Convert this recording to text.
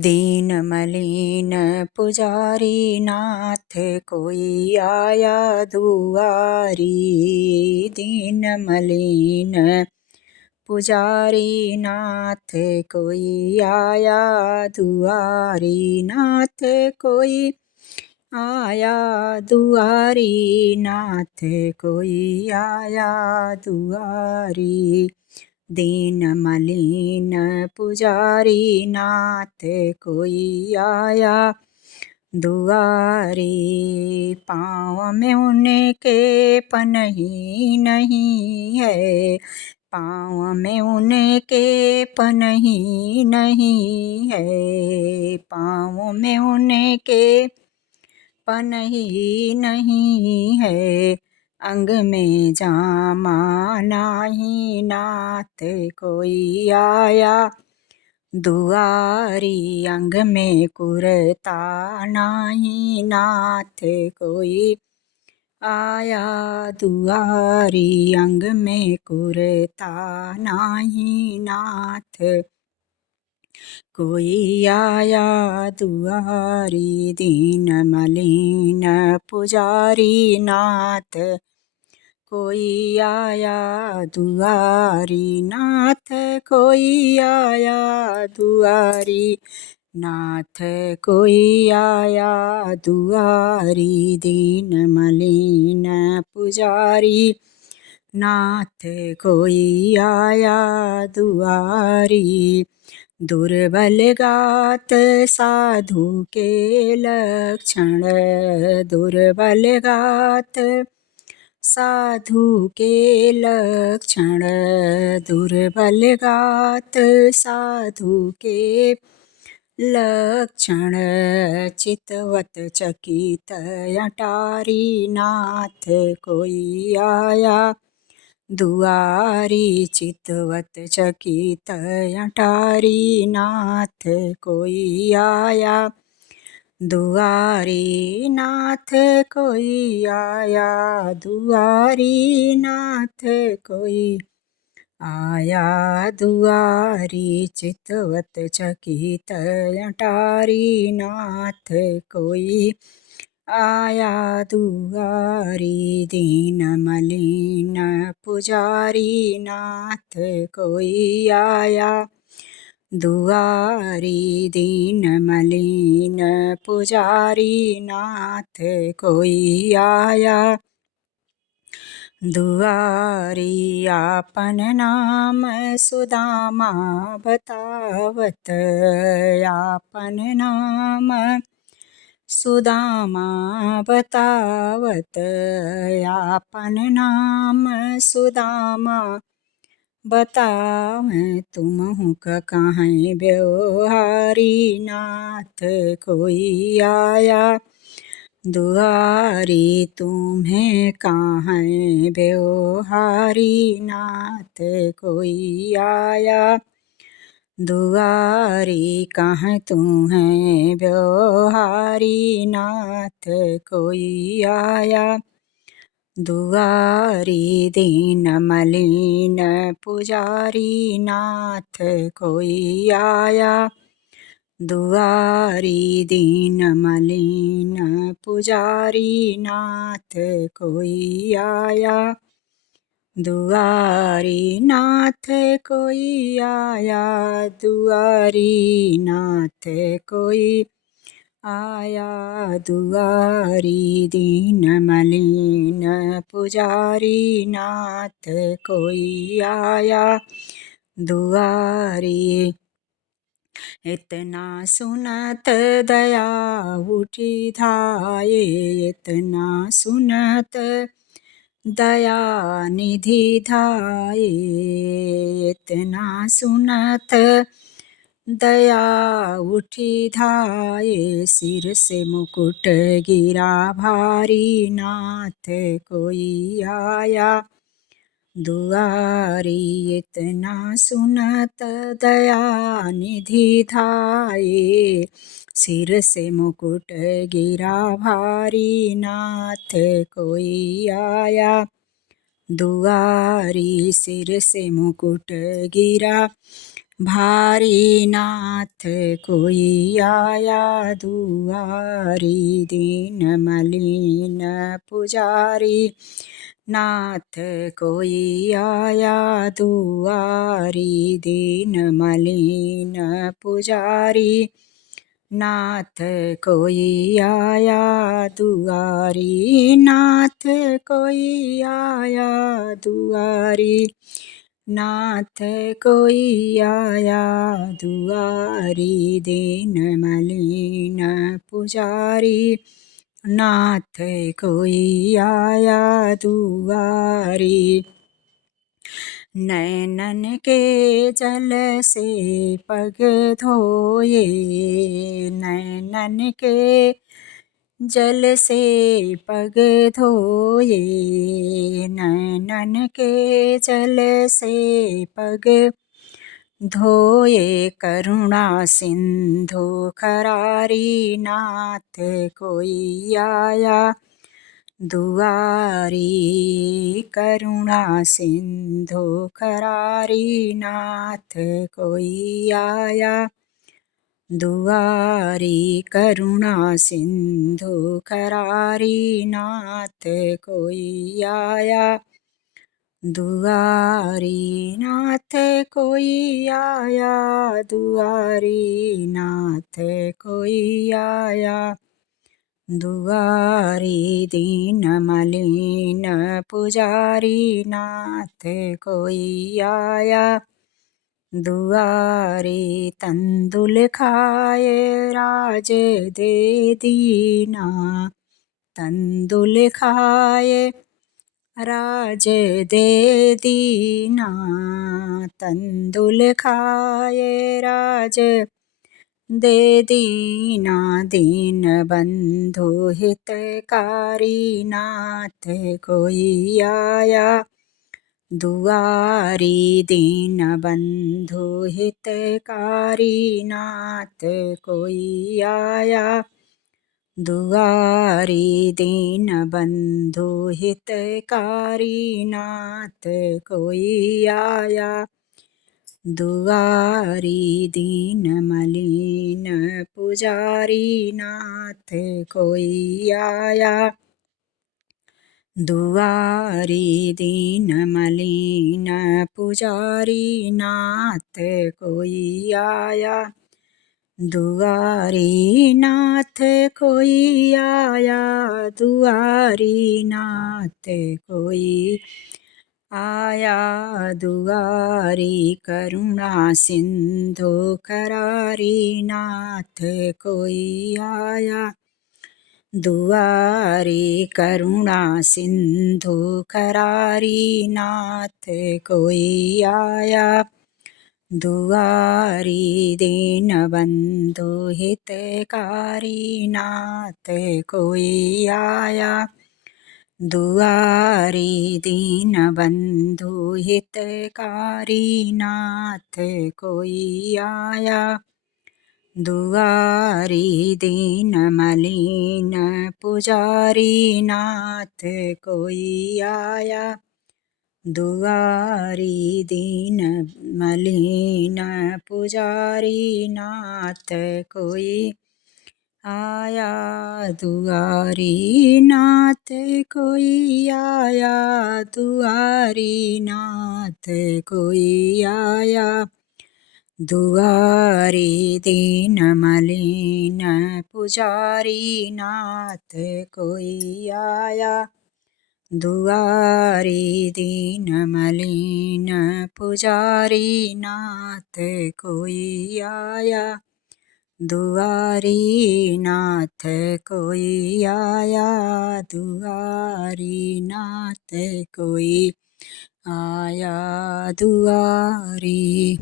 दीन मलिन पुजारी नाथ कोई आया दुआरी। दीन मलिन पुजारी नाथ कोई आया दुआरी। नाथ कोई आया दुआरी। नाथ कोई आया दुआरी। दीन मलिन पुजारी नाथ कोई आया दुआरी। पाँव में उनके पनही नहीं है। पाँव में उनके पनही नहीं है। पाँव में उनके पनही नहीं है। अंग में जामा नाही। नाथ कोई आया दुआरी। अंग में कुरता नाही। नाथ कोई आया दुआरी। अंग में कुरता नाही। नाथ कोई आया दुआरी। दीन मलिन पुजारी नाथ कोई आया दुआरी। नाथ कोई आया दुआरी। नाथ कोई आया दुआरी। दीन मलिन पुजारी नाथ कोई आया दुआरी। दुर्बल गात साधु के लक्षण। दुर्बल गात साधु के लक्षण। दुर्बल गात साधु के लक्षण। चितवत चकित अटारी। नाथ कोई आया दुआरी। चितवत चकित अटारी। नाथ कोई आया दुआरी। नाथ कोई आया दुआरी। नाथ कोई आया दुआरी। चितवत चकित अटारी। नाथ कोई आया दुआरी। दीन मलिन पुजारी नाथ कोई आया दुआरी। दीन मलिन पुजारी नाथ कोई आया दुआरी। आपन नाम सुदामा बतावत। आपन नाम सुदामा बतावत। आपन नाम सुदामा बताव। तुमहु कहाँ व्यवहारी। नाथ कोई आया दुआरी। तुम्हें कहाँ व्यवहारी। नाथ कोई आया दुआरी। कहाँ तुम्हें व्यवहारी। नाथ कोई आया दुआरी। दीन मलिन पुजारी नाथ कोई आया दुआरी। दीन मलिन पुजारी नाथ कोई आया दुआरी। नाथ कोई आया दुआरी। नाथ कोई आया दुआरी। दीन मलिन पुजारी नाथ कोई आया दुआरी। इतना सुनत दया उठी धाये। इतना सुनत दया निधि धाये। इतना सुनत दया उठी धाये। सिर से मुकुट गिरा भारी। नाथ कोई आया दुआरी। इतना सुनत दया निधि धाये। सिर से मुकुट गिरा भारी। नाथ कोई आया दुआरी। सिर से मुकुट गिरा भारी नाथ कोई आया दुआरी, दीन मलिन पुजारी। नाथ कोई आया दुआरी, दीन मलिन पुजारी। नाथ कोई आया दुआरी, नाथ कोई आया दुआरी। नाथ कोई आया दुआरी, दीन मलिन पुजारी। नाथ कोई आया दुआरी। नैनन के जल से पग धोए, नैनन के जल से पग धोए। नैनन के जल से पग धोए, करुणा सिंधु खरारी। नाथ कोई आया दुआरी, करुणा सिंधु खरारी। नाथ कोई आया दुआरी, करुणा सिंधु खरारी। नाथ कोई आया दुआरी, नाथ कोई आया दुआरी। नाथ कोई आया दुआरी, दीन मलिन पुजारी। नाथ कोई आया दुआरी, तंदुल खाए राज दे दीना। तंदुल खाए राज दे दीना, तंदुल खाए राज दे दीना। दीन बंधु हितकारी। नाथ कोई आया दुआरी, दीन बंधु हितकारी। नाथ कोई आया दुआरी, दीन बंधु हितकारी। नाथ कोई आया दुआरी, दीन मलिन पुजारी। नाथ कोई आया दुआरी, दीन मलिन पुजारी। नाथ कोई आया दुआरी, नाथ कोई आया दुआरी। नाथ कोई आया दुआरी, करुणा सिंधु खरारी। नाथ कोई आया दुआरी, करुणा सिंधु खरारी। नाथ कोई आया दुआरी, दीन बंधु हितकारी। नाथ कोई आया दुआरी, दीन बंधु हितकारी। नाथ कोई आया दुआरी, दीन मलिन पुजारी। नाथ कोई आया दुआरी, दीन मलिन पुजारी। नाथ कोई आया दुआरी, नाथ कोई आया दुआरी। नाथ कोई आया दुआरी, दीन मलिन पुजारी। नाथ कोई आया दुआरी, दीन मलिन पुजारी। नाथ कोई आया दुआरी, नाथ कोई आया दुआरी। नाथ कोई आया दुआरी।